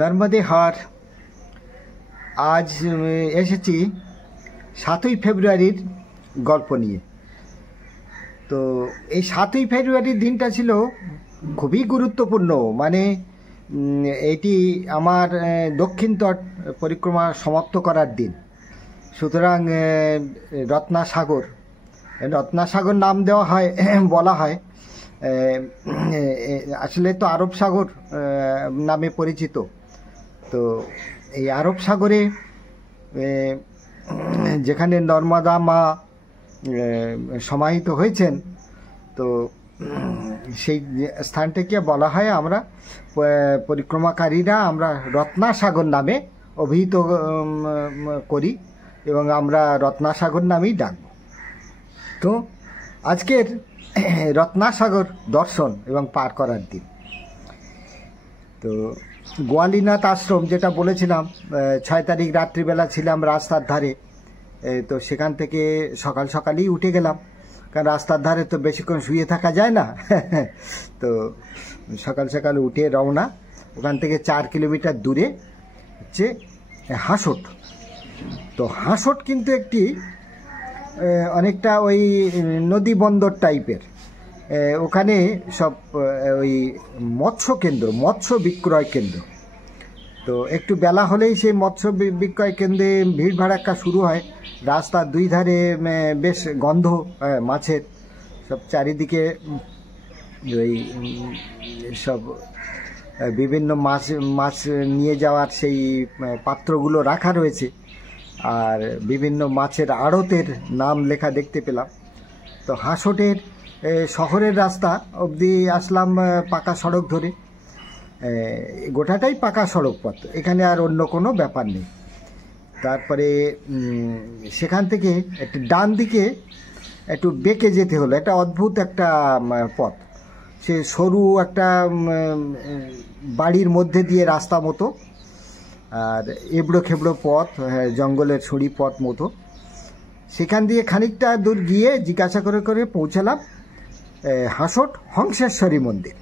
নর্মদে হার আজ এসেছি 7ই ফেব্রুয়ারির গল্প নিয়ে। তো এই 7ই ফেব্রুয়ারির দিনটা ছিল খুবই গুরুত্বপূর্ণ, মানে এটি আমার দক্ষিণ তট পরিক্রমা সমাপ্ত করার দিন। সুতরাং রত্নাসাগর নাম দেওয়া হয়, বলা হয়, আসলে তো আরব সাগর নামে পরিচিত। তো এই আরব সাগরে যেখানে নর্মদা মা সমাহিত হয়েছেন, তো সেই স্থানটাকে বলা হয়, আমরা পরিক্রমাকারীরা আমরা রত্নাসাগর নামে অভিহিত করি এবং আমরা রত্নাসাগর নামেই ডাকব। তো আজকের রত্নাসাগর দর্শন এবং পার করার দিন। তো গোয়ালীনাথ আশ্রম, যেটা বলেছিলাম, 6 তারিখ রাত্রিবেলা ছিলাম রাস্তার ধারে। তো সেখান থেকে সকাল সকালই উঠে গেলাম, কারণ রাস্তার ধারে তো বেশিক্ষণ শুয়ে থাকা যায় না। তো সকাল সকাল উঠে রওনা। ওখান থেকে 4 কিলোমিটার দূরে হচ্ছে হাঁসট। তো হাঁসট কিন্তু একটি অনেকটা ওই নদী বন্দর টাইপের। ওখানে সব ওই মৎস্য বিক্রয় কেন্দ্র। তো একটু বেলা হলেই সেই মৎস্য বিক্রয় কেন্দ্রে ভিড় ভাড়াক্কা শুরু হয়। রাস্তার দুই ধারে বেশ গন্ধ মাছের, সব চারিদিকে ওই সব বিভিন্ন মাছ নিয়ে যাওয়ার সেই পাত্রগুলো রাখা রয়েছে, আর বিভিন্ন মাছের আড়তের নাম লেখা দেখতে পেলাম। তো হাঁসটের শহরের রাস্তা অবধি আসলাম পাকা সড়ক ধরে। গোটাটাই পাকা সড়ক পথ, এখানে আর অন্য কোনো ব্যাপার নেই। তারপরে সেখান থেকে একটু ডান দিকে একটু বেঁকে যেতে হলো। একটা অদ্ভুত একটা পথ, সে সরু একটা বাড়ির মধ্যে দিয়ে রাস্তা মতো, আর এবড়ো খেবড়ো পথ, জঙ্গলের ছড়ি পথ মতো। সেখান দিয়ে খানিকটা দূর গিয়ে জিজ্ঞাসা করে পৌঁছালাম হাঁসট হংসেশ্বরী মন্দির।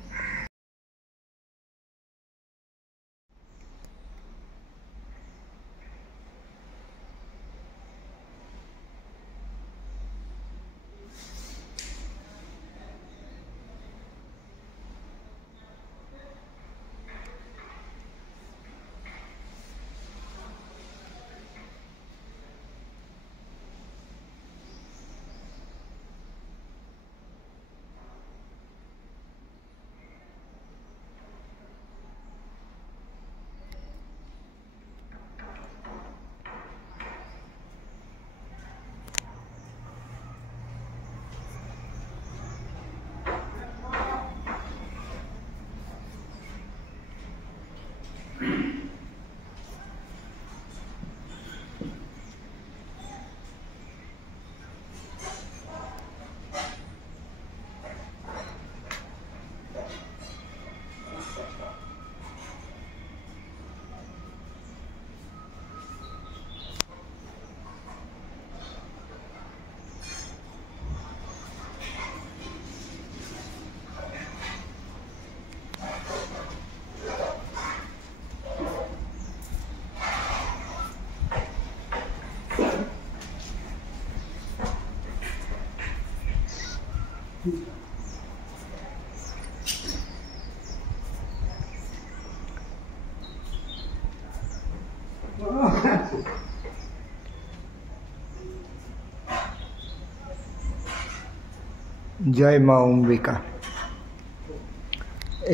জয় মা অম্বিকা।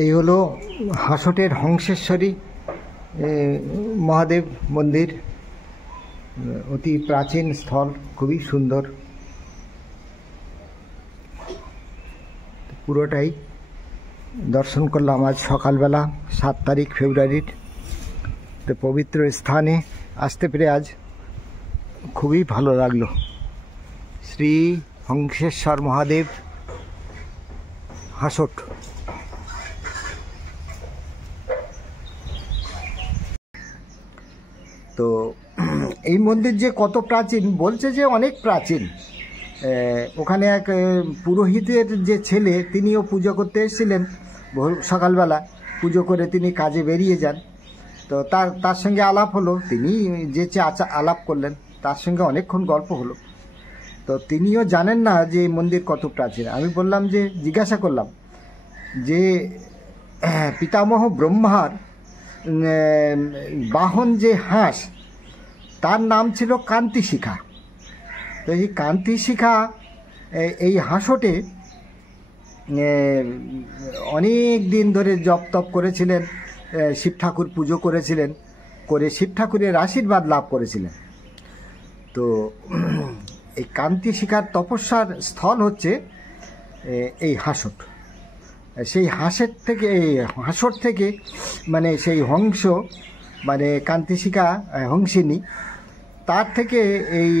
এই হলো হাঁসটের হংসেশ্বরী মহাদেব মন্দির। অতি প্রাচীন স্থল, খুবই সুন্দর। পুরোটাই দর্শন করলাম আজ সকালবেলা 7 তারিখ ফেব্রুয়ারির। তো পবিত্র স্থানে আসতে পেরে আজ খুবই ভালো লাগলো। শ্রী হংসেশ্বর মহাদেব, হাঁসট। তো এই মন্দির যে কত প্রাচীন, বলছে যে অনেক প্রাচীন। ওখানে এক পুরোহিতের যে ছেলে, তিনিও পুজো করতে এসেছিলেন। সকালবেলা পুজো করে তিনি কাজে বেরিয়ে যান। তো তার সঙ্গে আলাপ হলো, তিনি যে আলাপ করলেন তার সঙ্গে অনেকক্ষণ গল্প হলো। তো তিনিও জানেন না যে এই মন্দির কত প্রাচীন। আমি বললাম যে, জিজ্ঞাসা করলাম যে পিতামহ ব্রহ্মার বাহন যে হাঁস, তার নাম ছিল কান্তিশিখা। তো এই কান্তিশিখা এই হাঁসটে অনেক দিন ধরে জপ তপ করেছিলেন, শিব ঠাকুর পুজো করেছিলেন, করে শিব ঠাকুরের আশীর্বাদ লাভ করেছিলেন। তো এই কান্তিশিখার তপস্যার স্থল হচ্ছে এই হাঁসট। সেই হাঁসট থেকে মানে সেই হংস, মানে কান্তিশিখা হংসিনী, তার থেকে এই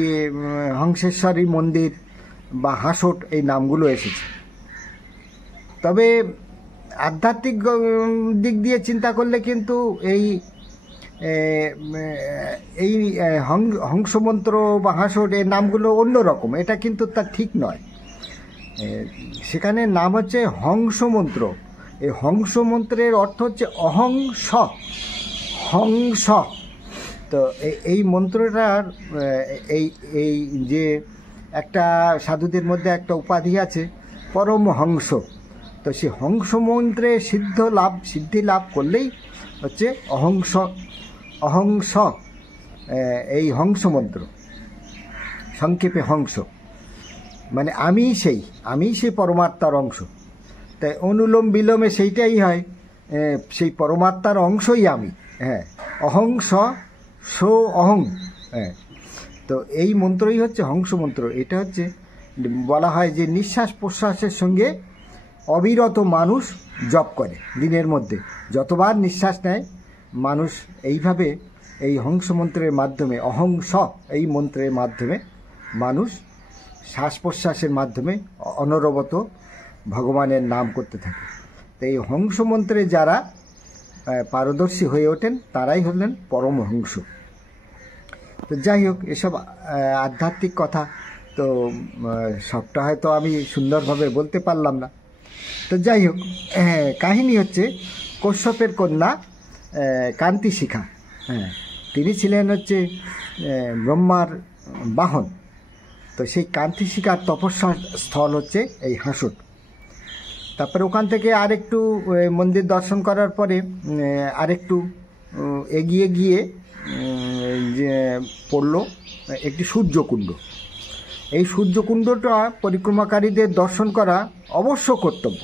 হংসেশ্বরী মন্দির বা হাঁসট এই নামগুলো এসেছে। তবে আধ্যাত্মিক দিক দিয়ে চিন্তা করলে কিন্তু এই হংসমন্ত্র বা হাঁসট এই নামগুলো অন্যরকম, এটা কিন্তু তা ঠিক নয়। সেখানে নাম হচ্ছে হংসমন্ত্র। এই হংসমন্ত্রের অর্থ হচ্ছে হংস। তো এই মন্ত্রটার এই যে একটা সাধুদের মধ্যে একটা উপাধি আছে পরমহংস। তো সেই হংস মন্ত্রে সিদ্ধি লাভ করলেই হচ্ছে অহংস, এই হংস মন্ত্র, সংক্ষেপে হংস, মানে আমি সেই পরমাত্মার অংশ। তাই অনুলোম বিলোমে সেইটাই হয়, সেই পরমাত্মার অংশই আমি। হ্যাঁ, অহংস সো অহং। হ্যাঁ, তো এই মন্ত্রই হচ্ছে হংস মন্ত্র। এটা হচ্ছে বলা হয় যে নিঃশ্বাস প্রশ্বাসের সঙ্গে অবিরত মানুষ জপ করে। দিনের মধ্যে যতবার নিঃশ্বাস নেয় মানুষ, এইভাবে এই হংস মন্ত্রের মাধ্যমে, অহংস এই মন্ত্রের মাধ্যমে মানুষ শ্বাস প্রশ্বাসের মাধ্যমে অনবরত ভগবানের নাম করতে থাকে। তো এই হংস মন্ত্রে যারা পারদর্শী হয়ে ওঠেন তারাই হলেন পরমহংস। তো যাই হোক, এসব আধ্যাত্মিক কথা, তো সবটা হয়তো আমি সুন্দরভাবে বলতে পারলাম না। তো যাই হোক, কাহিনী হচ্ছে কশ্যপের কন্যা কান্তিশিখা। হ্যাঁ, তিনি ছিলেন হচ্ছে ব্রহ্মার বাহন। তো সেই কান্তিশিখার তপস্যার স্থল হচ্ছে এই হাঁসট। তারপরে ওখান থেকে আরেকটু মন্দির দর্শন করার পরে আরেকটু এগিয়ে গিয়ে যে পড়ল একটি সূর্যকুণ্ড। এই সূর্যকুণ্ডটা পরিক্রমাকারীদের দর্শন করা অবশ্য কর্তব্য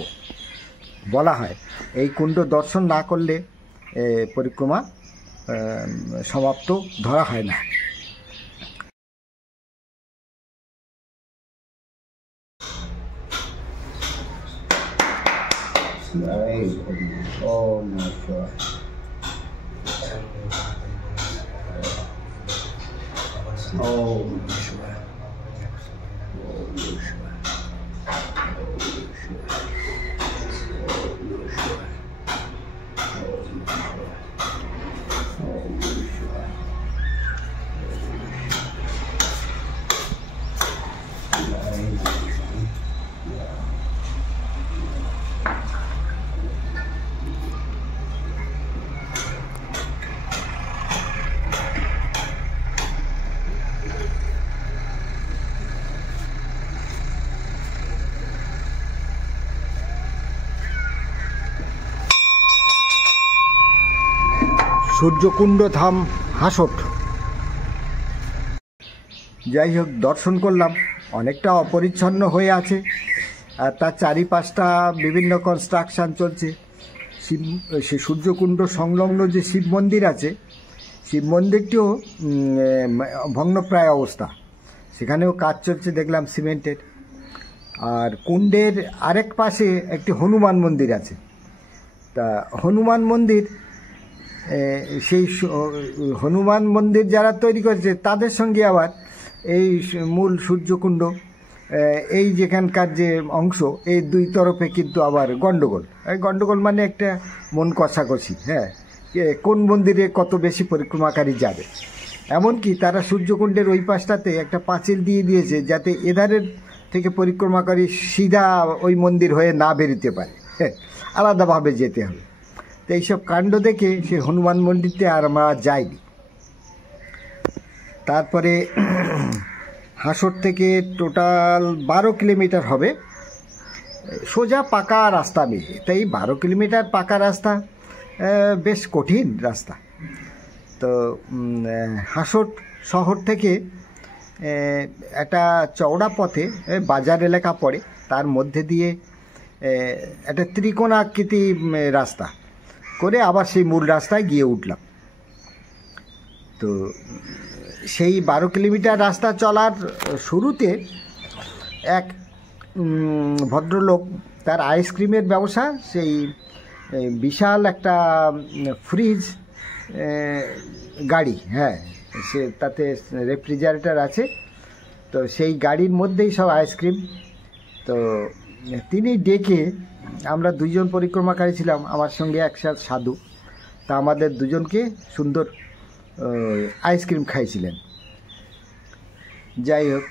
বলা হয়। এই কুণ্ড দর্শন না করলে পরিক্রমা সমাপ্ত ধরা হয় না। সূর্যকুণ্ড ধাম হাঁসট। যাই হোক, দর্শন করলাম, অনেকটা অপরিচ্ছন্ন হয়ে আছে, আর তার চারিপাশটা বিভিন্ন কনস্ট্রাকশান চলছে। সে সূর্যকুণ্ড সংলগ্ন যে শিব মন্দির আছে, শিব মন্দিরটিও ভগ্নপ্রায় অবস্থা, সেখানেও কাজ চলছে দেখলাম সিমেন্টের। আর কুণ্ডের আরেক পাশে একটি হনুমান মন্দির আছে। তা হনুমান মন্দির, সেই হনুমান মন্দির যারা তৈরি করেছে তাদের সঙ্গে আবার এই মূল সূর্যকুণ্ড, এই যেখানকার যে অংশ, এই দুই তরফে কিন্তু আবার গণ্ডগোল। গণ্ডগোল মানে একটা মন কষাকষি। হ্যাঁ, কোন মন্দিরে কত বেশি পরিক্রমাকারী যাবে। এমনকি তারা সূর্যকুণ্ডের ওই পাশটাতে একটা পাঁচিল দিয়ে দিয়েছে যাতে এধারের থেকে পরিক্রমাকারী সিধা ওই মন্দির হয়ে না বেরোতে পারে, আলাদাভাবে যেতে হবে। তো এইসব কাণ্ড দেখে সে হনুমান মন্দিরতে আর আমরা যাইনি। তারপরে হাঁসর থেকে টোটাল 12 কিলোমিটার হবে, সোজা পাকা রাস্তা নেই। তাই 12 কিলোমিটার পাকা রাস্তা বেশ কঠিন রাস্তা। তো হাঁসর শহর থেকে একটা চওড়া পথে বাজার এলাকা পড়ে, তার মধ্যে দিয়ে একটা ত্রিকোণাকৃতি রাস্তা করে আবার সেই মূল রাস্তায় গিয়ে উঠলাম। তো সেই 12 কিলোমিটার রাস্তা চলার শুরুতে এক ভদ্রলোক, তার আইসক্রিমের ব্যবসা, সেই বিশাল একটা ফ্রিজ গাড়ি, হ্যাঁ সে তাতে রেফ্রিজারেটর আছে, তো সেই গাড়ির মধ্যেই সব আইসক্রিম। তো তিনি ডেকে, আমরা 2 জন পরিক্রমাকারী ছিলাম, আমার সঙ্গে একসাথে সাধু, তা আমাদের দুজনকে সুন্দর আইসক্রিম খাইছিলেন। যাই হোক,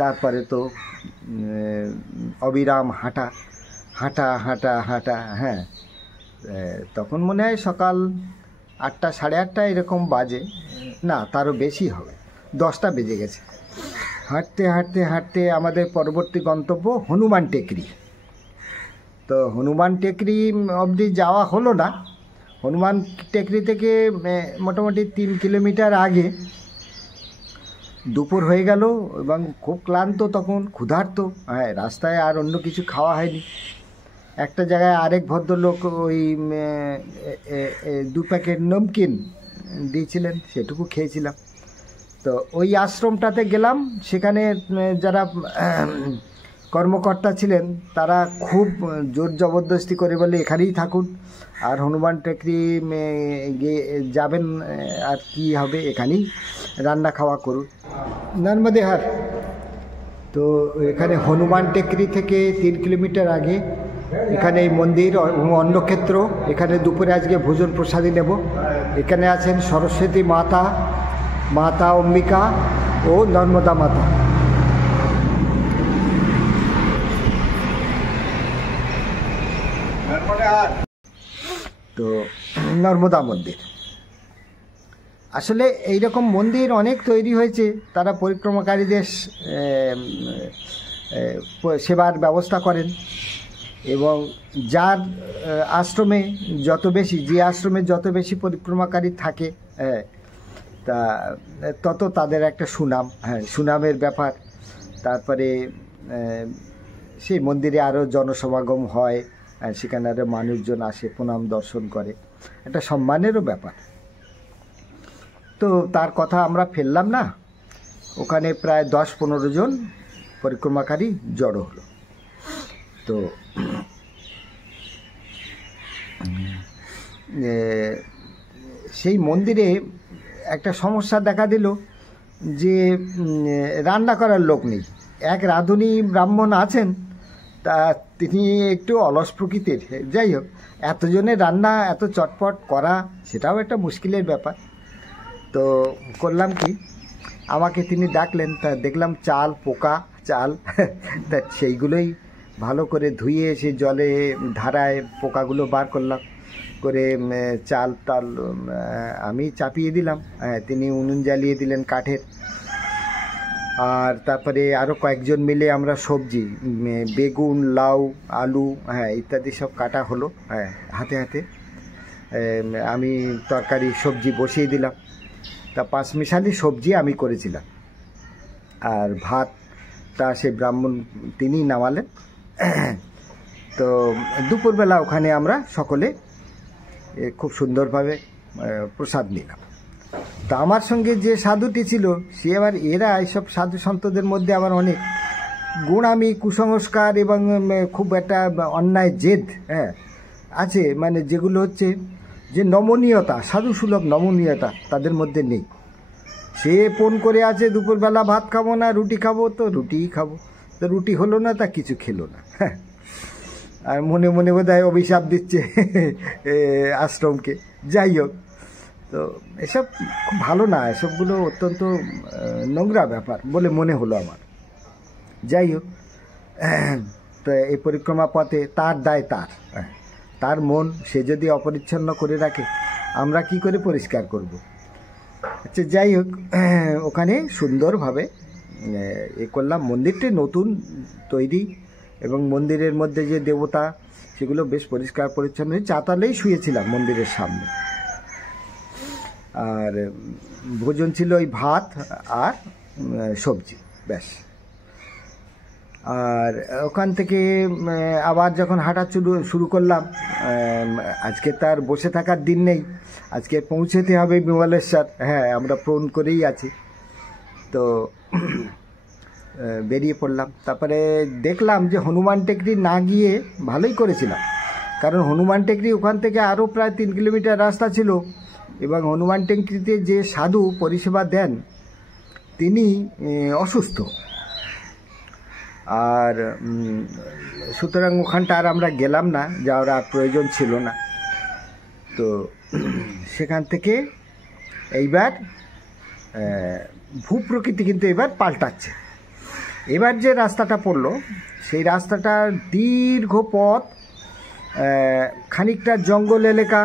তারপরে তো অবিরাম হাঁটা হাঁটা হাঁটা হাঁটা, হ্যাঁ তখন মনে হয় সকাল 8টা সাড়ে 8টা এরকম বাজে, না তারও বেশি হবে, 10টা বেজে গেছে। হাঁটতে হাঁটতে হাঁটতে আমাদের পরবর্তী গন্তব্য হনুমান টেকরি। তো হনুমান টেকরি অবধি যাওয়া হলো না। হনুমান টেকরি থেকে মোটামুটি 3 কিলোমিটার আগে দুপুর হয়ে গেল এবং খুব ক্লান্ত, তখন ক্ষুধার্ত, হ্যাঁ রাস্তায় আর অন্য কিছু খাওয়া হয়নি। একটা জায়গায় আরেক ভদ্রলোক ওই 2 প্যাকেট নমকিন দিয়েছিলেন, সেটুকু খেয়েছিলাম। তো ওই আশ্রমটাতে গেলাম, সেখানে যারা কর্মকর্তা ছিলেন তারা খুব জোর জবরদস্তি করে বলে এখানেই থাকুন, আর হনুমান টেকরি গিয়ে যাবেন আর কি হবে, এখানেই রান্না খাওয়া করুন। নর্মদেহার তো এখানে হনুমান টেকরি থেকে 3 কিলোমিটার আগে এখানে এই মন্দির অন্নক্ষেত্র। এখানে দুপুরে আজকে ভোজন প্রসাদী নেব। এখানে আছেন সরস্বতী মাতা, মাতা অম্বিকা ও নর্মদা মাতা। তো নর্মদা মন্দির, আসলে এইরকম মন্দির অনেক তৈরি হয়েছে, তারা পরিক্রমাকারীদের সেবার ব্যবস্থা করেন, এবং যার আশ্রমে যত বেশি, যে আশ্রমে যত বেশি পরিক্রমাকারী থাকে, তা তত তাদের একটা সুনাম, হ্যাঁ সুনামের ব্যাপার। তারপরে সেই মন্দিরে আরও জনসমাগম হয়, সেখানে আরও মানুষজন আসে, প্রণাম দর্শন করে, একটা সম্মানেরও ব্যাপার। তো তার কথা আমরা ফেললাম না, ওখানে প্রায় 10-15 জন পরিক্রমাকারী জড়ো হলো। তো সেই মন্দিরে একটা সমস্যা দেখা দিল যে রান্না করার লোক নেই। এক রাঁধুনি ব্রাহ্মণ আছেন, তা তিনি একটু অলস প্রকৃতির। যাই হোক, এতজনের রান্না এত চটপট করা, সেটাও একটা মুশকিলের ব্যাপার। তো করলাম কি, আমাকে তিনি ডাকলেন, তা দেখলাম চাল পোকা চাল, তা সেইগুলোই ভালো করে ধুয়ে এসে জলে ধারায় পোকাগুলো বার করলাম, করে চাল টাল আমি চাপিয়ে দিলাম, তিনি উনুন জ্বালিয়ে দিলেন কাঠের। আর তারপরে আরও কয়েকজন মিলে আমরা সবজি, বেগুন, লাউ, আলু, ইত্যাদি সব কাটা হলো, হাতে হাতে। আমি তরকারি সবজি বসিয়ে দিলাম, তা 5 মিশালি সবজি আমি করেছিলাম। আর ভাতটা সেই ব্রাহ্মণ তিনিই নামালেন। তো দুপুরবেলা ওখানে আমরা সকলে খুব সুন্দরভাবে প্রসাদ নিলাম। তা আমার সঙ্গে যে সাধুটি ছিল, সে আবার, এরা এইসব সাধু সন্তদের মধ্যে আবার অনেক গুণামি, কুসংস্কার এবং খুব একটা অন্যায় জেদ আছে, মানে যেগুলো হচ্ছে যে নমনীয়তা, সাধুসুলভ নমনীয়তা তাদের মধ্যে নেই। সে ফোন করে আছে দুপুরবেলা ভাত খাবো না, রুটি খাবো, তো রুটিই খাবো। তো রুটি হলো না, তা কিছু খেলো না, আর মনে মনে বোধহয় অভিশাপ দিচ্ছে আশ্রমকে। যাই হোক, তো এসব খুব ভালো না, এসবগুলো অত্যন্ত নোংরা ব্যাপার বলে মনে হলো আমার। যাই হোক, তো এই পরিক্রমা পথে তার দায় তার, তার মন সে যদি অপরিচ্ছন্ন করে রাখে, আমরা কি করে পরিষ্কার করব? আচ্ছা, যাই হোক, ওখানে সুন্দরভাবে করলাম। মন্দিরটি নতুন তৈরি এবং মন্দিরের মধ্যে যে দেবতা সেগুলো বেশ পরিষ্কার পরিচ্ছন্ন। চাতালেই শুয়েছিলাম মন্দিরের সামনে। আর ভোজন ছিল ওই ভাত আর সবজি, ব্যাস। আর ওখান থেকে আবার যখন হাঁটা শুরু করলাম, আজকে তার বসে থাকার দিন নেই, আজকে পৌঁছতে হবে বিমলেশ্বর। হ্যাঁ, আমরা ফোন করেই আছি। তো বেরিয়ে পড়লাম। তারপরে দেখলাম যে হনুমান টেকরি না গিয়ে ভালোই করেছিলাম, কারণ হনুমান টেকরি ওখান থেকে আরও প্রায় 3 কিলোমিটার রাস্তা ছিল, এবং হনুমান টেকরিতে যে সাধু পরিষেবা দেন তিনি অসুস্থ, আর সুতরাং ওখানটা আর আমরা গেলাম না, যাওয়ার আর প্রয়োজন ছিল না। তো সেখান থেকে এইবার ভূপ্রকৃতি কিন্তু এবার পাল্টাচ্ছে। এবার যে রাস্তাটা পড়লো সেই রাস্তাটার দীর্ঘ পথ, খানিকটা জঙ্গল এলাকা।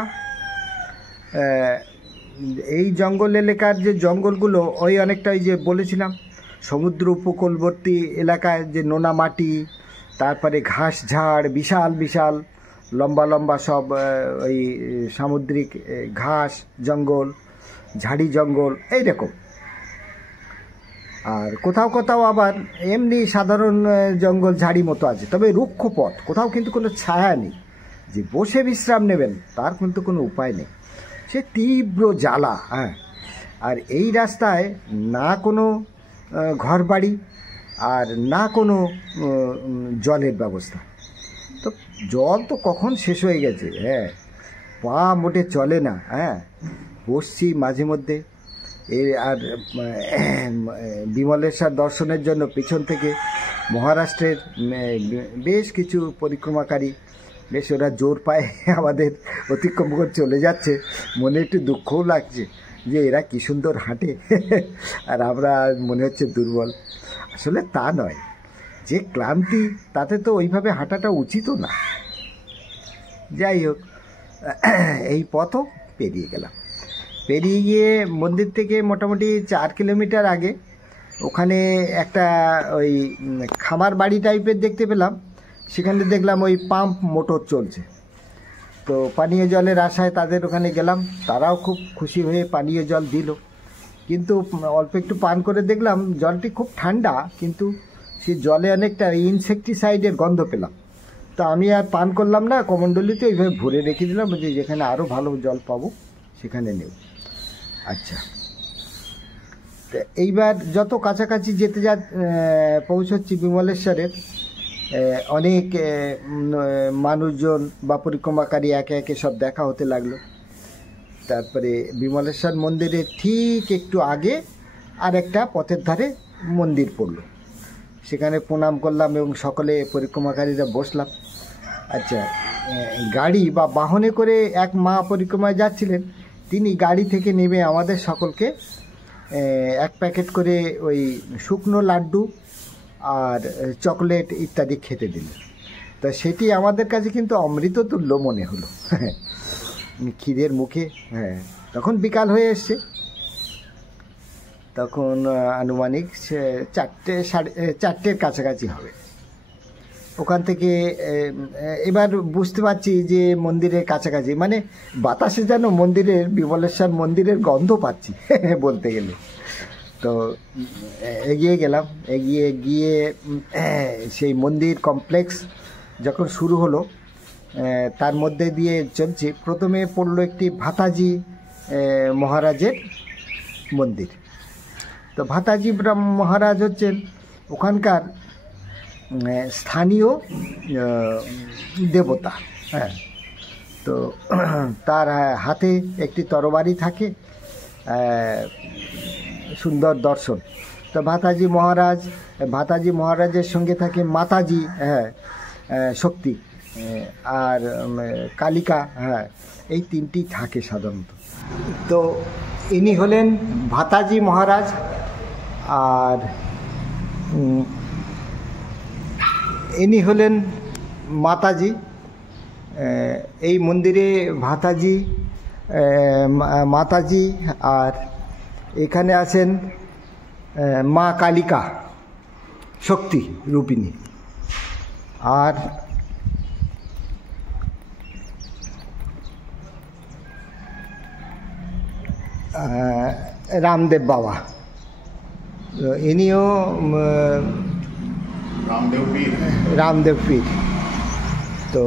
এই জঙ্গল এলাকার যে জঙ্গলগুলো ওই অনেকটা ওই যে বলেছিলাম সমুদ্র উপকূলবর্তী এলাকায় যে নোনা মাটি, তারপরে ঘাস ঝাড়, বিশাল বিশাল লম্বা লম্বা সব ওই সামুদ্রিক ঘাস জঙ্গল, ঝাড়ি জঙ্গল এইরকম। আর কোথাও কোথাও আবার এমনি সাধারণ জঙ্গল ঝাড়ি মতো আছে, তবে রুক্ষ পথ, কোথাও কিন্তু কোনো ছায়া নেই যে বসে বিশ্রাম নেবেন তার কিন্তু কোনো উপায় নেই, সে তীব্র জ্বালা। হ্যাঁ, আর এই রাস্তায় না কোনো ঘরবাড়ি আর না কোনো জলের ব্যবস্থা। তো জল তো কখন শেষ হয়ে গেছে, হ্যাঁ, পা মোটে চলে না। হ্যাঁ, বসছি মাঝে মধ্যে। আর বিমলেশ্বর দর্শনের জন্য পিছন থেকে মহারাষ্ট্রের বেশ কিছু পরিক্রমাকারী, বেশ ওরা জোর পায়ে আমাদের অতিক্রম করে চলে যাচ্ছে। মনে একটু দুঃখও লাগছে যে এরা কি সুন্দর হাঁটে, আর আমরা মনে হচ্ছে দুর্বল। আসলে তা নয়, যে ক্লান্তি তাতে তো ওইভাবে হাঁটাটা উচিতও না। যাই হোক, এই পথও পেরিয়ে গেলাম। পেরিয়ে গিয়ে মন্দির থেকে মোটামুটি 4 কিলোমিটার আগে ওখানে একটা ওই খামার বাড়ি টাইপের দেখতে পেলাম। সেখানে দেখলাম ওই পাম্প মোটর চলছে। তো পানীয় জলের আশায় তাদের ওখানে গেলাম, তারাও খুব খুশি হয়ে পানীয় জল দিল। কিন্তু অল্প একটু পান করে দেখলাম জলটি খুব ঠান্ডা, কিন্তু সেই জলে অনেকটা ইনসেকটিসাইডের গন্ধ পেলাম। তো আমি আর পান করলাম না, কমণ্ডলিতে এইভাবে ভরে রেখে দিলাম যে যেখানে আরও ভালো জল পাবো সেখানে নেব। আচ্ছা, তো এইবার যত কাছাকাছি যেতে পৌঁছচ্ছি বিমলেশ্বরের, অনেক মানুষজন বা পরিক্রমাকারী একে একে সব দেখা হতে লাগলো। তারপরে বিমলেশ্বর মন্দিরের ঠিক একটু আগে আর একটা পথের ধারে মন্দির পড়লো, সেখানে প্রণাম করলাম এবং সকলে পরিক্রমাকারীরা বসলাম। আচ্ছা, গাড়ি বা বাহনে করে এক মা পরিক্রমায় যাচ্ছিলেন, তিনি গাড়ি থেকে নেমে আমাদের সকলকে 1 প্যাকেট করে ওই শুকনো লাড্ডু আর চকলেট ইত্যাদি খেতে দিলেন। তা সেটি আমাদের কাছে কিন্তু অমৃত তুল্য মনে হলো খিদের মুখে। হ্যাঁ, তখন বিকাল হয়ে এসছে, তখন আনুমানিক 4:30 কাছাকাছি হবে। ওখান থেকে এবার বুঝতে পারছি যে মন্দিরের কাছাকাছি, মানে বাতাসে যেন মন্দিরের, বিমলেশ্বর মন্দিরের গন্ধ পাচ্ছি বলতে গেলে। তো এগিয়ে গেলাম, এগিয়ে গিয়ে সেই মন্দির কমপ্লেক্স যখন শুরু হলো তার মধ্যে দিয়ে চলছি। প্রথমে পড়লো একটি ভাতাজি মহারাজের মন্দির। তো ভাতাজি মহারাজ হচ্ছেন ওখানকার স্থানীয় দেবতা। হ্যাঁ, তো তার হাতে একটি তরবারি থাকে, সুন্দর দর্শন। তো ভাতাজি মহারাজের সঙ্গে থাকে মাতাজি, হ্যাঁ, শক্তি, আর কালিকা, হ্যাঁ, এই 3টি থাকে সাধারণত। তো ইনি হলেন ভাতাজি মহারাজ, আর ইনি হলেন মাতাজি। এই মন্দিরে ভাতাজি, মাতাজি, আর এখানে আছেন মা কালিকা শক্তি রূপিণী, আর রামদেব বাবা, ইনিও रामदेव पीर। तो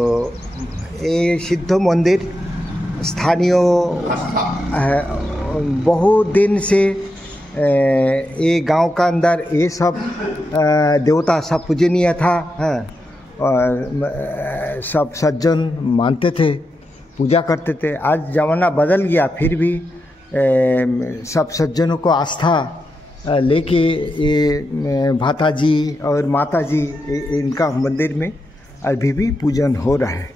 ये सिद्ध मंदिर स्थानीय बहुत दिन से ये गांव का अंदर ये सब देवता सब पूजनीय था, और सब सज्जन मानते थे, पूजा करते थे। आज ज़माना बदल गया, फिर भी सब सज्जनों को आस्था लेके ये भाताजी और माताजी इनका मंदिर में अभी भी पूजन हो रहा है।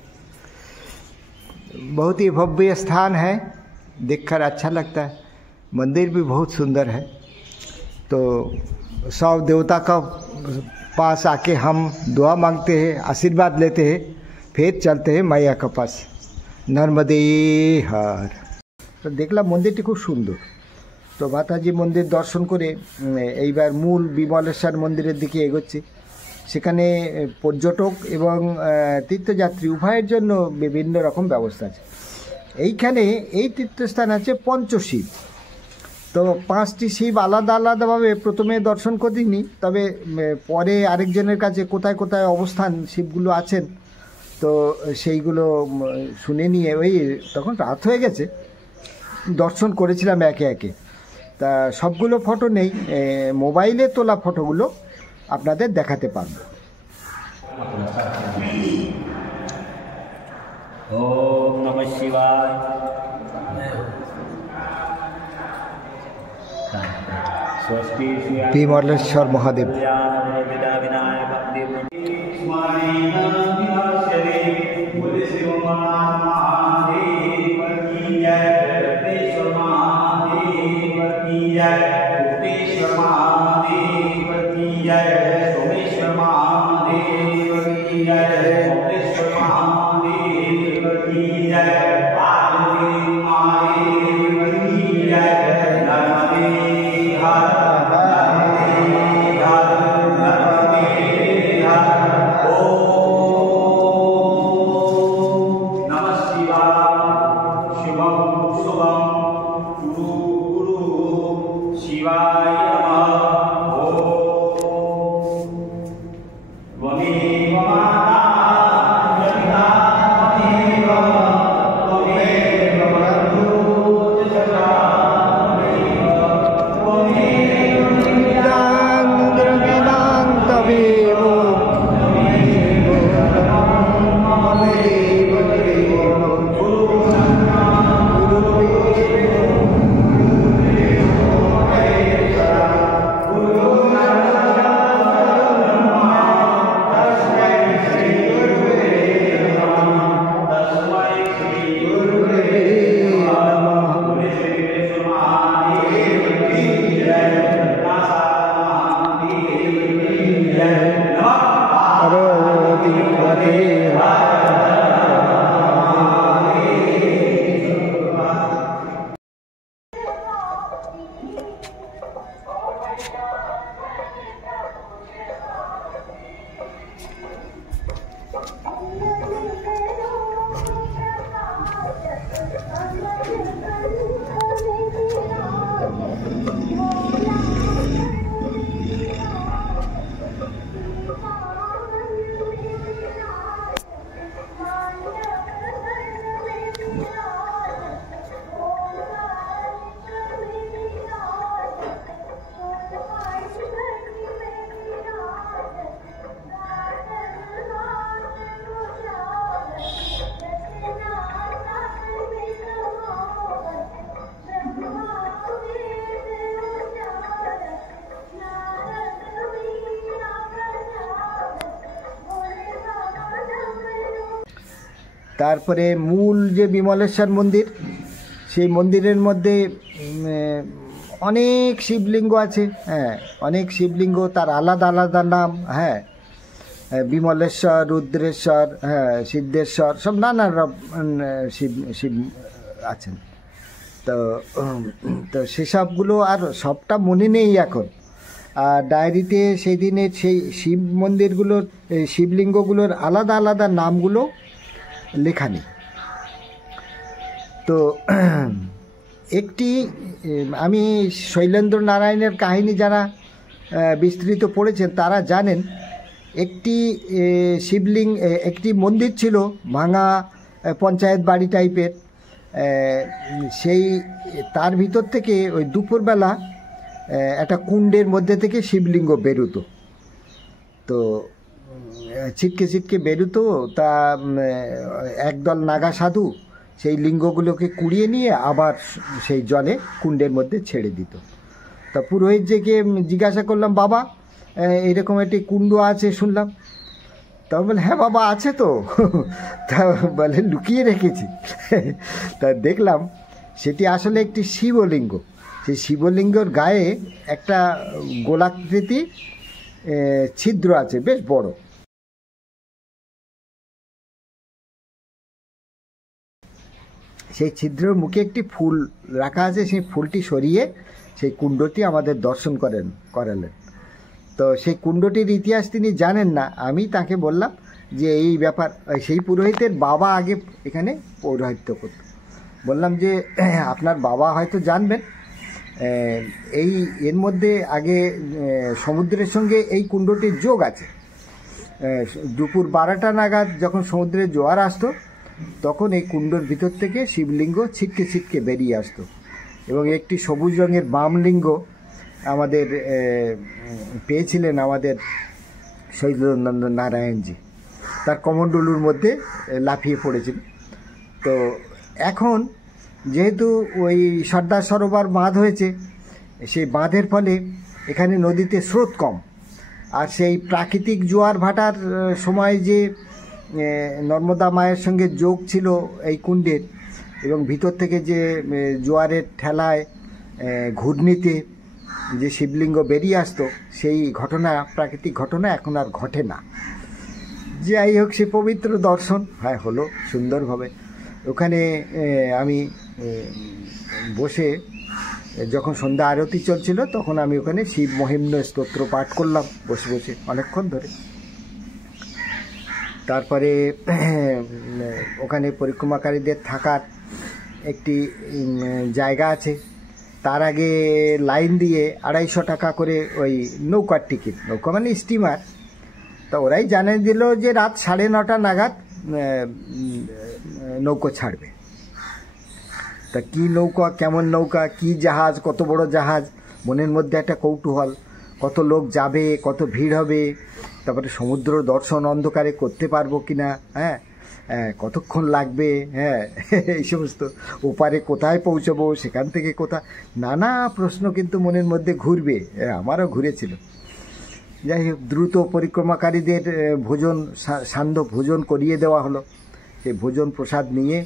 बहुत ही भव्य स्थान है, देखकर अच्छा लगता है। मंदिर भी बहुत सुंदर है। तो सब देवता का पास आके हम दुआ मांगते हैं, आशीर्वाद लेते हैं, फिर चलते हैं मैया के पास। नर्मदे हर। तो देखला मंदिरটি খুব সুন্দর। তো মাতাজি মন্দির দর্শন করে এইবার মূল বিমলেশ্বর মন্দিরের দিকে এগোচ্ছি। সেখানে পর্যটক এবং তীর্থযাত্রী উভয়ের জন্য বিভিন্ন রকম ব্যবস্থা আছে। এইখানে এই তীর্থস্থান আছে পঞ্চশিব। তো 5টি শিব আলাদা আলাদাভাবে প্রথমে দর্শন করিনি, তবে পরে আরেকজনের কাছে কোথায় কোথায় অবস্থান শিবগুলো আছেন তো সেইগুলো শুনে নিয়ে ওই তখন রাত হয়ে গেছে, দর্শন করেছিলাম একে একে। তা সবগুলো ফটো নেই, মোবাইলে তোলা ফটোগুলো আপনাদের দেখাতে পারবো। ओम नमः शिवाय। বিমলেশ্বর মহাদেব। তারপরে মূল যে বিমলেশ্বর মন্দির, সেই মন্দিরের মধ্যে অনেক শিবলিঙ্গ আছে। হ্যাঁ, অনেক শিবলিঙ্গ, তার আলাদা আলাদা নাম। হ্যাঁ, বিমলেশ্বর, রুদ্রেশ্বর, হ্যাঁ, সিদ্ধেশ্বর, সব নানা শিব শিব আছেন। তো তো সেসবগুলো আর সবটা মনে নেই এখন। আর ডায়েরিতে সেই দিনের সেই শিব মন্দিরগুলোর, শিবলিঙ্গগুলোর আলাদা আলাদা নামগুলো লেখা নেই। তো একটি, আমি শৈলেন্দ্র নারায়ণের কাহিনী যারা বিস্তৃত পড়েছেন তারা জানেন, একটি শিবলিঙ্গ, একটি মন্দির ছিল ভাঙা পঞ্চায়েত বাড়ি টাইপের, সেই তার ভিতর থেকে ওই দুপুরবেলা একটা কুণ্ডের মধ্যে থেকে শিবলিঙ্গ বেরোতো। তো ছিটকে ছিটকে বেরোতো, তা একদল নাগা সাধু সেই লিঙ্গগুলোকে কুড়িয়ে নিয়ে আবার সেই জলে কুণ্ডের মধ্যে ছেড়ে দিত। তা পুরোহিত যেকে জিজ্ঞাসা করলাম, বাবা এরকম একটি কুণ্ড আছে শুনলাম। তখন বলে, হ্যাঁ বাবা আছে তো। তা বলে লুকিয়ে রেখেছি। তা দেখলাম সেটি আসলে একটি শিবলিঙ্গ। সেই শিবলিঙ্গর গায়ে একটা গোলাকৃতি ছিদ্র আছে, বেশ বড়। সেই ছিদ্রের মুখে একটি ফুল রাখা আছে, সেই ফুলটি সরিয়ে সেই কুণ্ডটি আমাদের দর্শন করালেন। তো সেই কুণ্ডটির ইতিহাস তিনি জানেন না। আমি তাকে বললাম যে এই ব্যাপার, সেই পুরোহিতের বাবা আগে এখানে পৌরোহিত্য করত। বললাম যে আপনার বাবা হয়তো জানবেন, এর মধ্যে আগে সমুদ্রের সঙ্গে এই কুণ্ডটির যোগ আছে। দুপুর 12টা নাগাদ যখন সমুদ্রে জোয়ার আসতো, তখন এই কুণ্ডর ভিতর থেকে শিবলিঙ্গ ছিটকে ছিটকে বেরিয়ে আসতো, এবং একটি সবুজ রঙের বামলিঙ্গ আমাদের পেয়েছিলেন আমাদের শৈলেন্দ্র নারায়ণজি, তার কমণ্ডলুর মধ্যে লাফিয়ে পড়েছিল। তো এখন যেহেতু ওই সর্দার সরোবর বাঁধ হয়েছে, সেই বাঁধের ফলে এখানে নদীতে স্রোত কম, আর সেই প্রাকৃতিক জোয়ার ভাটার সময় যে নর্মদা মায়ের সঙ্গে যোগ ছিল এই কুণ্ডের, এবং ভিতর থেকে যে জোয়ারের ঠেলায় ঘূর্ণিতে যে শিবলিঙ্গ বেরিয়ে আসতো, সেই ঘটনা, প্রাকৃতিক ঘটনা এখন আর ঘটে না। যাই হোক, সে পবিত্র দর্শন হ্যাঁ হলো সুন্দরভাবে। ওখানে আমি বসে, যখন সন্ধ্যা আরতি চলছিল, তখন আমি ওখানে শিব মহিম্ন স্তোত্র পাঠ করলাম বসে বসে অনেকক্ষণ ধরে। তারপরে ওখানে পরিক্রমাকারীদের থাকার একটি জায়গা আছে, তার আগে লাইন দিয়ে 250 টাকা করে ওই নৌকার টিকিট, নৌকা মানে স্টিমার। তা ওরাই জানিয়ে দিল যে রাত 9:30 নাগাদ নৌকো ছাড়বে। তা কী নৌকা, কেমন নৌকা, কি জাহাজ, কত বড় জাহাজ, মনের মধ্যে একটা কৌতূহল, কত লোক যাবে, কত ভিড় হবে, তারপরে সমুদ্র দর্শন অন্ধকারে করতে পারবো কিনা, হ্যাঁ, কতক্ষণ লাগবে, হ্যাঁ, এই সমস্ত, ওপারে কোথায় পৌঁছবো, সেখান থেকে কোথায়, নানা প্রশ্ন কিন্তু মনের মধ্যে ঘুরবে। আমারও ঘুরেছিল। যাই হোক, দ্রুত পরিক্রমাকারীদের ভোজন, সান্ধ্য ভোজন করিয়ে দেওয়া হলো। সেই ভোজন প্রসাদ নিয়ে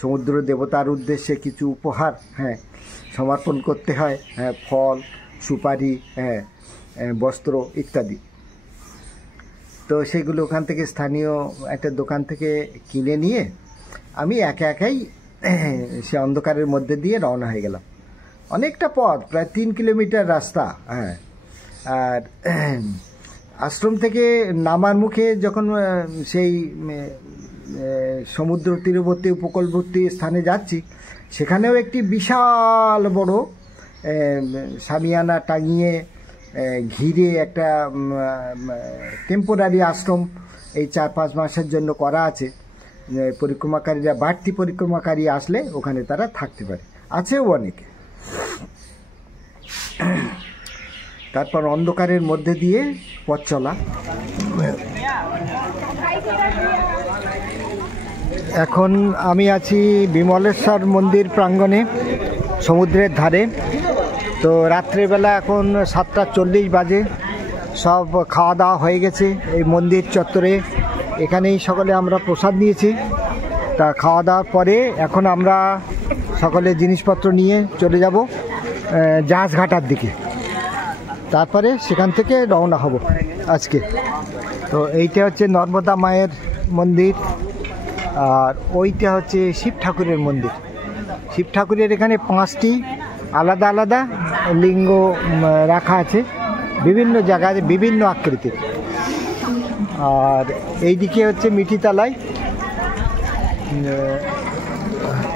সমুদ্র দেবতার উদ্দেশ্যে কিছু উপহার, হ্যাঁ, সমর্পণ করতে হয়, হ্যাঁ, ফল, সুপারি, হ্যাঁ, বস্ত্র ইত্যাদি। তো সেগুলো ওখান থেকে স্থানীয় একটা দোকান থেকে কিনে নিয়ে আমি একাই সে অন্ধকারের মধ্যে দিয়ে রওনা হয়ে গেলাম। অনেকটা পথ, প্রায় 3 কিলোমিটার রাস্তা, হ্যাঁ। আর আশ্রম থেকে নামার মুখে যখন সেই সমুদ্র তীরবর্তী উপকূলবর্তী স্থানে যাচ্ছি, সেখানেও একটি বিশাল বড় সামিয়ানা টাঙিয়ে ঘিরে একটা টেম্পোরারি আশ্রম এই 4-5 মাসের জন্য করা আছে। পরিক্রমাকারীরা, বাড়তি পরিক্রমাকারী আসলে ওখানে তারা থাকতে পারে, আছেও অনেকে। তারপর অন্ধকারের মধ্যে দিয়ে পথ চলা। এখন আমি আছি বিমলেশ্বর মন্দির প্রাঙ্গণে, সমুদ্রের ধারে। তো রাত্রেবেলা এখন 7:40 বাজে, সব খাওয়া দাওয়া হয়ে গেছে এই মন্দির চত্বরে। এখানেই সকলে আমরা প্রসাদ নিয়েছি। তা খাওয়া দাওয়ার পরে এখন আমরা সকলে জিনিসপত্র নিয়ে চলে যাব জাহাজঘাটার দিকে, তারপরে সেখান থেকে রওনা হব আজকে। তো এইটা হচ্ছে নর্মদা মায়ের মন্দির, আর ওইটা হচ্ছে শিব ঠাকুরের মন্দির। শিব ঠাকুরের এখানে 5টি আলাদা আলাদা লিঙ্গ রাখা আছে, বিভিন্ন জায়গায় বিভিন্ন আকৃতির। আর এইদিকে হচ্ছে মিঠিতলায়,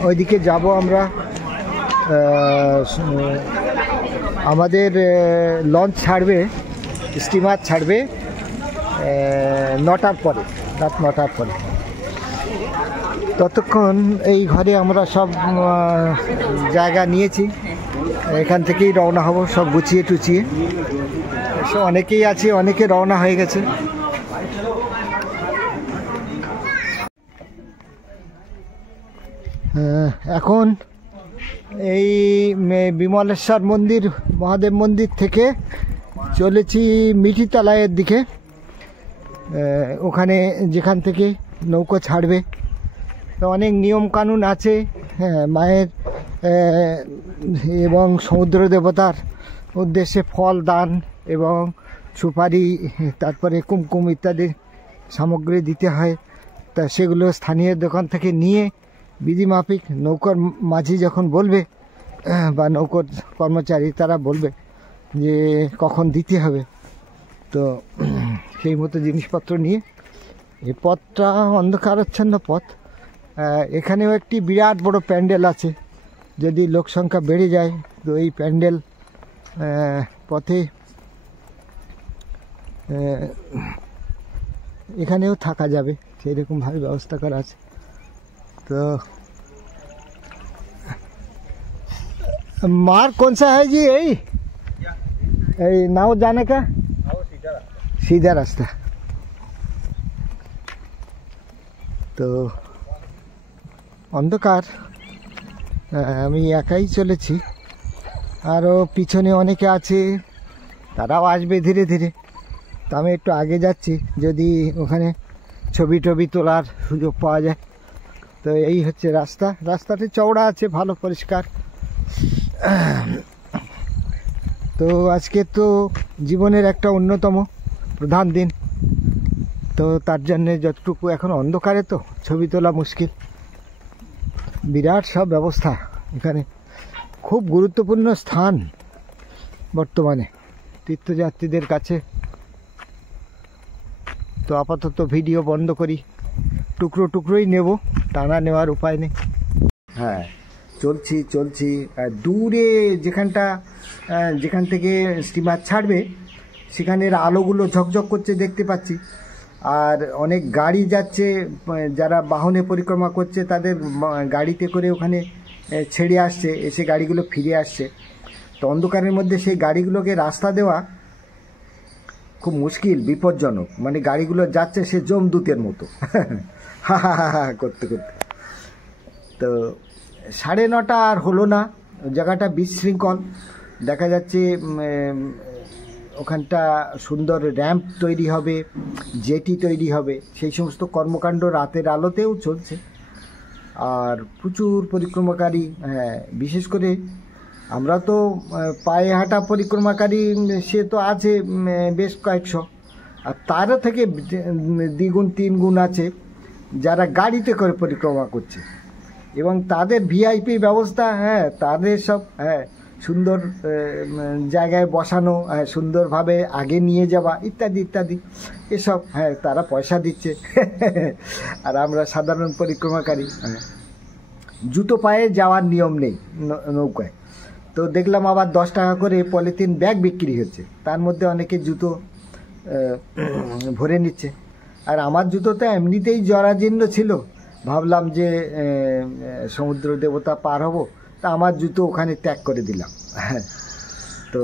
ওইদিকে যাব আমরা। আমাদের লঞ্চ ছাড়বে, স্টিমার ছাড়বে 9টার পরে, রাত 9টার পরে। ততক্ষণ এই ঘরে আমরা সব জায়গা নিয়েছি, এখান থেকেই রওনা হব, সব গুছিয়ে টুচিয়ে। অনেকেই আছে, অনেকে রওনা হয়ে গেছে। এখন এই বিমলেশ্বর মন্দির, মহাদেব মন্দির থেকে চলেছি মিঠিতলায়ের দিকে। ওখানে যেখান থেকে নৌকো ছাড়বে, তো অনেক নিয়ম কানুন আছে। হ্যাঁ, মায়ের এবং সমুদ্র দেবতার উদ্দেশ্যে ফল দান এবং সুপারি, তারপরে কুমকুম ইত্যাদি সামগ্রী দিতে হয়। তা সেগুলো স্থানীয় দোকান থেকে নিয়ে বিধিমাফিক নৌকার মাঝি যখন বলবে বা নৌকার কর্মচারী তারা বলবে যে কখন দিতে হবে, তো সেই মতো জিনিসপত্র নিয়ে এই পথটা অন্ধকারাচ্ছন্ন পথ। এখানেও একটি বিরাট বড় প্যান্ডেল আছে, যদি লোক সংখ্যা বেড়ে যায় তো এই প্যান্ডেল পথে এখানেও থাকা যাবে, সেই রকমভাবে ব্যবস্থা করা আছে। तो मार्ग कौन सा है जी? यही नाव जाने का सीधा रास्ता। तो অন্ধকার, আমি একাই চলেছি, আরও পিছনে অনেকে আছে, তারাও আসবে ধীরে ধীরে। তো আমি একটু আগে যাচ্ছি, যদি ওখানে ছবি টবি তোলার সুযোগ পাওয়া যায়। তো এই হচ্ছে রাস্তা, রাস্তাটি চওড়া আছে, ভালো পরিষ্কার। তো আজকে তো জীবনের একটা অন্যতম প্রধান দিন, তো তার জন্যে যতটুকু এখন অন্ধকারে তো ছবি তোলা মুশকিল। বিরাট সব ব্যবস্থা এখানে, খুব গুরুত্বপূর্ণ স্থান বর্তমানে তীর্থযাত্রীদের কাছে। তো আপাতত ভিডিও বন্ধ করি, টুকরো টুকরোই নেব, টানা নেওয়ার উপায় নেই। হ্যাঁ, চলছি দূরে যেখান থেকে স্টিমার ছাড়বে সেখানের আলোগুলো ঝকঝক করছে দেখতে পাচ্ছি। আর অনেক গাড়ি যাচ্ছে, যারা বাহনে পরিক্রমা করছে তাদের গাড়িতে করে ওখানে ছেড়ে আসছে, এসে গাড়িগুলো ফিরে আসছে। তো অন্ধকারের মধ্যে সেই গাড়িগুলোকে রাস্তা দেওয়া খুব মুশকিল, বিপজ্জনক। মানে গাড়িগুলো যাচ্ছে সে জমদূতের মতো হা হা হা হা করতে করতে। তো 9:30 আর হলো না, জায়গাটা বিশৃঙ্খল দেখা যাচ্ছে। ওখানটা সুন্দর র্যাম্প তৈরি হবে, জেটি তৈরি হবে, সেই সমস্ত কর্মকাণ্ড রাতের আলোতেও চলছে। আর প্রচুর পরিক্রমাকারী, হ্যাঁ, বিশেষ করে আমরা তো পায়ে হাঁটা পরিক্রমাকারী সে তো আছে বেশ কয়েকশো, আর তারও থেকে দ্বিগুণ তিনগুণ আছে যারা গাড়িতে করে পরিক্রমা করছে, এবং তাদের ভিআইপি ব্যবস্থা। হ্যাঁ, তাদের সব সুন্দর জায়গায় বসানো, সুন্দরভাবে আগে নিয়ে যাওয়া ইত্যাদি ইত্যাদি এসব। হ্যাঁ, তারা পয়সা দিচ্ছে আর আমরা সাধারণ পরিক্রমাকারী, জুতো পায়ে যাওয়ার নিয়ম নেই নৌকায়। তো দেখলাম আবার 10 টাকা করে পলিথিন ব্যাগ বিক্রি হচ্ছে, তার মধ্যে অনেকে জুতো ভরে নিচ্ছে। আর আমার জুতো তো এমনিতেই জরাজীর্ণ ছিল, ভাবলাম যে সমুদ্র দেবতা পার হব, তা আমার জুতো ওখানে ত্যাগ করে দিলাম। তো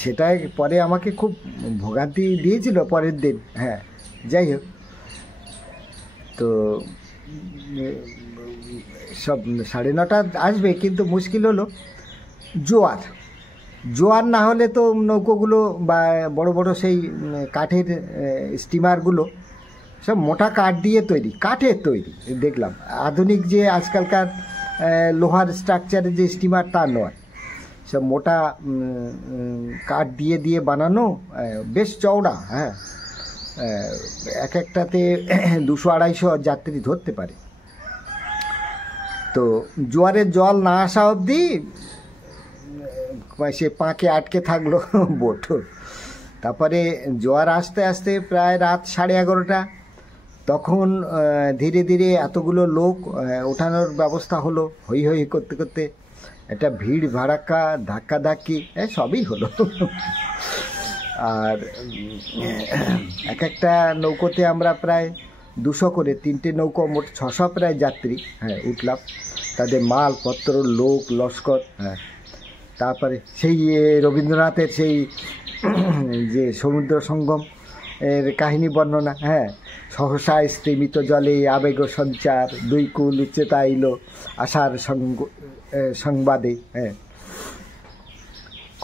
সেটাই পরে আমাকে খুব ভোগান্তি দিয়েছিল পরের দিন। হ্যাঁ, যাই হোক, তো সব 9:30 আসবে, কিন্তু মুশকিল হলো জোয়ার না হলে তো নৌকোগুলো বা বড় বড় সেই কাঠের স্টিমারগুলো সব মোটা কাঠ দিয়ে তৈরি, কাঠের তৈরি। দেখলাম আধুনিক যে আজকালকার লোহার স্ট্রাকচারের যে স্টিমার তা নয়, সব মোটা কাঠ দিয়ে দিয়ে বানানো, বেশ চওড়া। হ্যাঁ, এক একটাতে 200-250 যাত্রী ধরতে পারে। তো জোয়ারের জল না আসা অবধি সে পাঁকে আটকে থাকলো বোট। তারপরে জোয়ার আসতে আসতে প্রায় রাত 11:30, তখন ধীরে ধীরে এতগুলো লোক ওঠানোর ব্যবস্থা হলো। হই হই করতে করতে একটা ভিড় ভাড়াক্কা ধাক্কাধাক্কি সবই হলো। আর এক একটা নৌকোতে আমরা প্রায় 200 করে, 3টে নৌকো, মোট 600 প্রায় যাত্রী উঠলাম। তাদের মালপত্র, লোক, লস্কর। তারপরে সেই রবীন্দ্রনাথের সেই যে সমুদ্র সঙ্গম এর কাহিনী বর্ণনা, সহসা স্তিমিত জলে আবেগ সঞ্চার, 2 কুল উচ্চতা আইল আশার সংবাদে,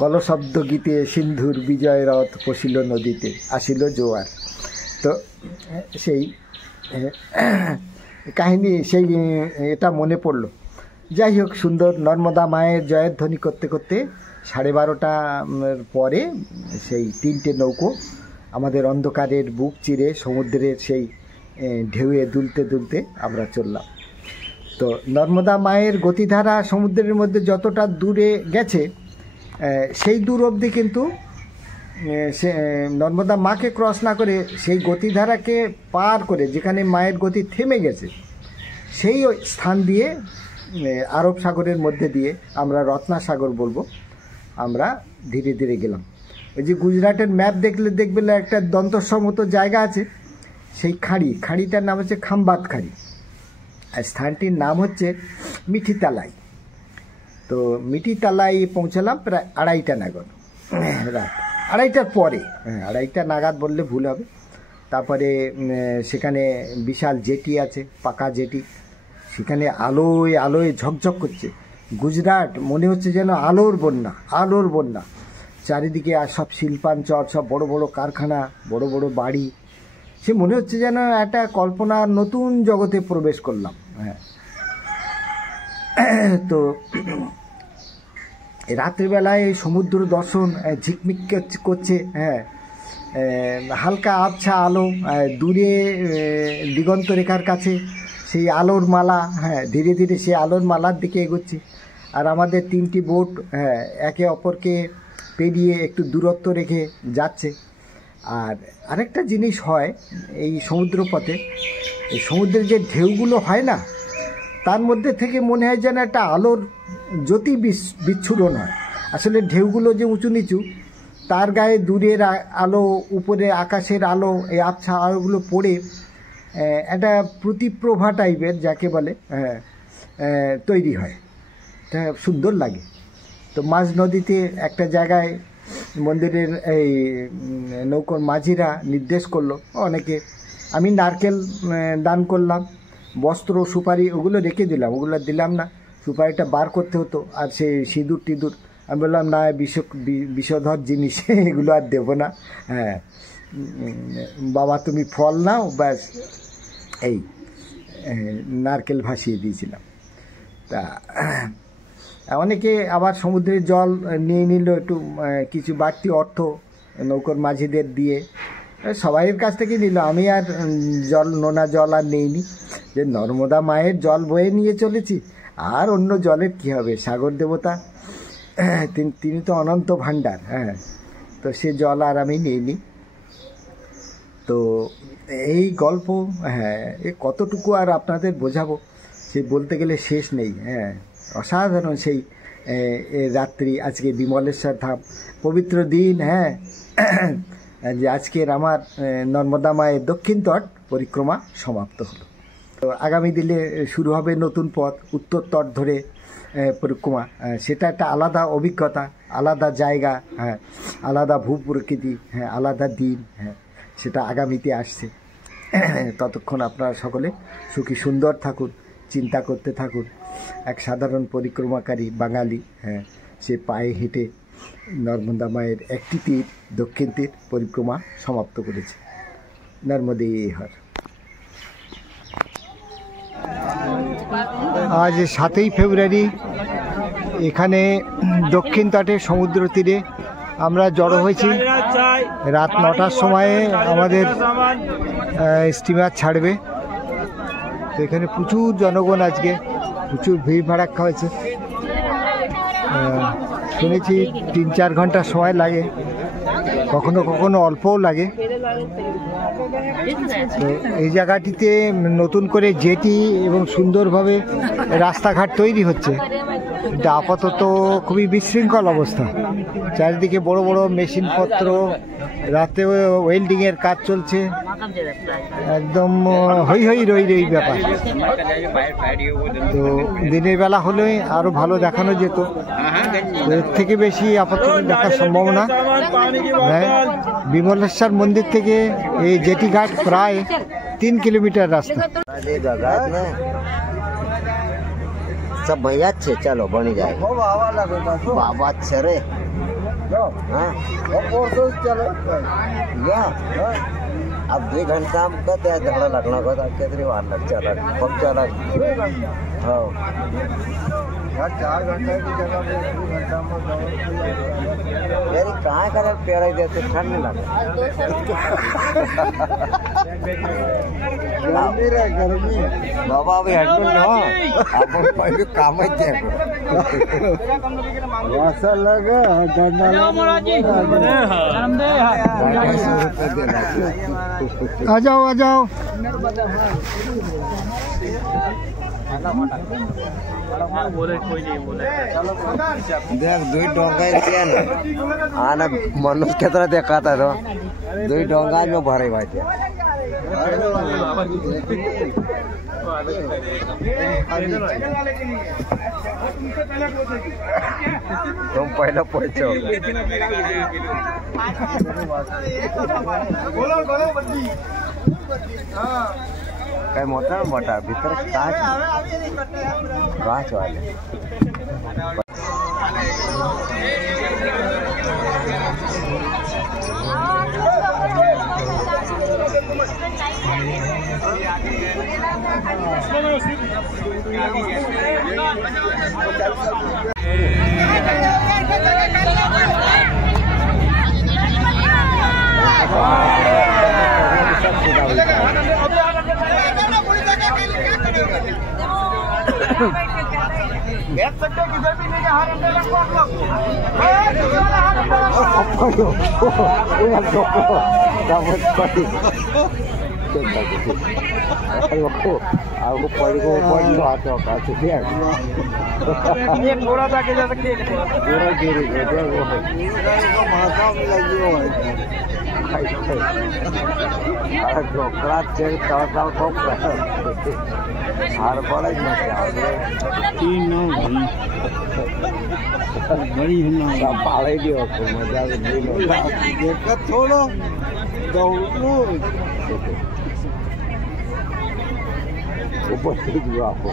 কলশব্দ গীতে সিন্ধুর বিজয় রথ পশিল নদীতে, আসিল জোয়ার। তো সেই কাহিনী, সেই এটা মনে পড়লো। যাই হোক, সুন্দর নর্মদা মায়ের জয়ের ধ্বনি করতে করতে 12:30 পরে সেই 3টে নৌকো আমাদের অন্ধকারের বুক চিরে সমুদ্রের সেই ঢেউয়ে দুলতে দুলতে আমরা চললাম। তো নর্মদা মায়ের গতিধারা সমুদ্রের মধ্যে যতটা দূরে গেছে, সেই দূর অবধি কিন্তু সে নর্মদা মাকে ক্রস না করে সেই গতিধারাকে পার করে যেখানে মায়ের গতি থেমে গেছে, সেই স্থান দিয়ে আরব সাগরের মধ্যে দিয়ে আমরা রত্নাসাগর বলবো, আমরা ধীরে ধীরে গেলাম। ওই যে গুজরাটের ম্যাপ দেখবেন একটা দন্তস্ব মতো জায়গা আছে, সেই খাঁড়িটার নাম হচ্ছে খাম্বাত খাঁড়ি, আর স্থানটির নাম হচ্ছে মিঠিতালাই। তো মিঠিতালাই পৌঁছালাম প্রায় 2:30 নাগাদ, রাত 2:30টার পরে, 2:30 নাগাদ বললে ভুল হবে। তারপরে সেখানে বিশাল জেটি আছে, পাকা জেটি, সেখানে আলোয় আলোয় ঝকঝক করছে। গুজরাট মনে হচ্ছে যেন আলোর বন্যা, চারিদিকে আর সব শিল্পাঞ্চল, সব বড় বড় কারখানা, বড় বড় বাড়ি, সে মনে হচ্ছে যেন একটা কল্পনার নতুন জগতে প্রবেশ করলাম। তো রাত্রিবেলায় সমুদ্র দর্শন ঝিকমিক করছে, হালকা আবছা আলো, দূরে দিগন্ত রেখার কাছে সেই আলোর মালা, ধীরে ধীরে সেই আলোর মালার দিকে এগোচ্ছি। আর আমাদের 3টি বোট একে অপরকে পেরিয়ে একটু দূরত্ব রেখে যাচ্ছে। আর আরেকটা জিনিস হয় এই সমুদ্রপথে, এই সমুদ্রের যে ঢেউগুলো হয় না, তার মধ্যে থেকে মনে হয় যেন একটা আলোর জ্যোতি বিচ্ছুরণ হয়। আসলে ঢেউগুলো যে উঁচু নিচু, তার গায়ে দূরের আলো, উপরে আকাশের আলো, এই আবছা আলোগুলো পড়ে একটা প্রতিপ্রভা টাইপের যাকে বলে তৈরি হয়, এটা সুন্দর লাগে। তো মাঝ নদীতে একটা জায়গায় মন্দিরের এই নৌকোর মাঝিরা নির্দেশ করলো অনেকে, আমি নারকেল দান করলাম, বস্ত্র সুপারি ওগুলো রেখে দিলাম, ওগুলো দিলাম না, সুপারিটা বার করতে হতো। আর সেই সিঁদুর টিঁদুর আমি বললাম না, বিষধর জিনিস এগুলো আর দেবো না, বাবা তুমি ফল নাও, ব্যাস। এই নারকেল ভাসিয়ে দিয়েছিলাম। তা অনেকে আবার সমুদ্রের জল নিয়ে নিল, একটু কিছু বাড়তি অর্থ নৌকোর মাঝিদের দিয়ে সবাইয়ের কাছ থেকে নিল। আমি আর নোনা জল আর নেইনি, যে নর্মদা মায়ের জল বয়ে নিয়ে চলেছি, আর অন্য জলের কি হবে, সাগর দেবতা তিনি তো অনন্ত ভাণ্ডার, তো সে জল আর আমি নিইনি। তো এই গল্প এ কতটুকু আর আপনাদের বোঝাবো, সে বলতে গেলে শেষ নেই। অসাধারণ সেই রাত্রি, আজকে বিমলেশ্বর ধাম, পবিত্র দিন, যে আজকের আমার নর্মদা মায়ের দক্ষিণ তট পরিক্রমা সমাপ্ত হলো। তো আগামী দিনে শুরু হবে নতুন পথ, উত্তর তট ধরে পরিক্রমা। সেটা একটা আলাদা অভিজ্ঞতা, আলাদা জায়গা, আলাদা ভূপ্রকৃতি, আলাদা দিন, সেটা আগামীতে আসছে। ততক্ষণ আপনারা সকলে সুখী সুন্দর থাকুন, চিন্তা করতে থাকুন। এক সাধারণ পরিক্রমাকারী বাঙালি, সে পায়ে হেঁটে নর্মদা মায়ের একটি তীর, দক্ষিণ তীর পরিক্রমা সমাপ্ত করেছে। নর্মদে হর। আজ 7ই ফেব্রুয়ারি এখানে দক্ষিণ তটে সমুদ্র তীরে আমরা জড়ো হয়েছি। রাত 9টার সময়ে আমাদের স্টিমার ছাড়বে। তো এখানে প্রচুর জনগণ, আজকে প্রচুর ভিড় ভাড়াক্কা হয়েছে। শুনেছি 3-4 ঘন্টা সময় লাগে, কখনো কখনো অল্পও লাগে। তো এই জায়গাটিতে নতুন করে জেটি এবং সুন্দরভাবে রাস্তাঘাট তৈরি হচ্ছে, কিন্তু আপাতত খুবই বিশৃঙ্খল অবস্থা। চারিদিকে বড় বড় মেশিনপত্র, রাতে ওয়েল্ডিংয়ের কাজ চলছে, একদম হই হই রই রই ব্যাপার। তো দিনের বেলা হলে আরও ভালো দেখানো যেত, এর থেকে বেশি আপাতত দেখা সম্ভব না। বিমলেশ্বর মন্দির থেকে এই জেটি ঘাট প্রায় 3 किलोमीटर रास्ता। सब भैया अच्छे, चलो बनी जाए बाबा अच्छे रे। अब 2 घंटा में कहते हैं धड़ा लगना को कितनी बार लग चला कब चला। हाँ 4 घंटे की जगह में 2 घंटा में यार कहाँ करे पेड़ देते ठंड नहीं लगे। गर्मी बाबा अभी हटूं न आप पहले काम ही थे ऐसा लगा आ जाओ आ जाओ। देख 2 डोंगा आना मनुष्य के तरह देखा था तो 2 डोंगा में भरे भाई तुम पहले पहुंचो। काय मोठा मोठा भीतर काच वाले थोड़ा ऊपर आपको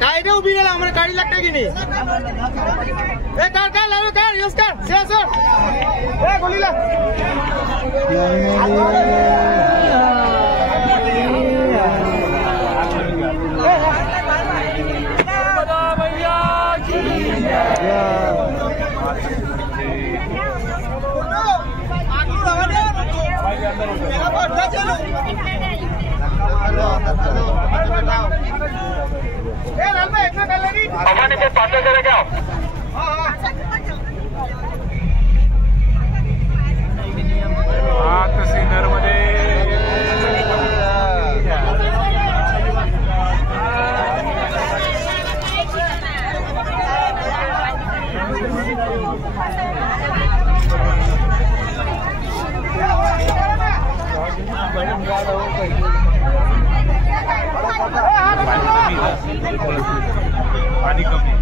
गाड़ी उभी राहिला आम्हाला गाडी लागते की नाही ए कार लाव कार यस कार सर ए गोलीला पानी कमी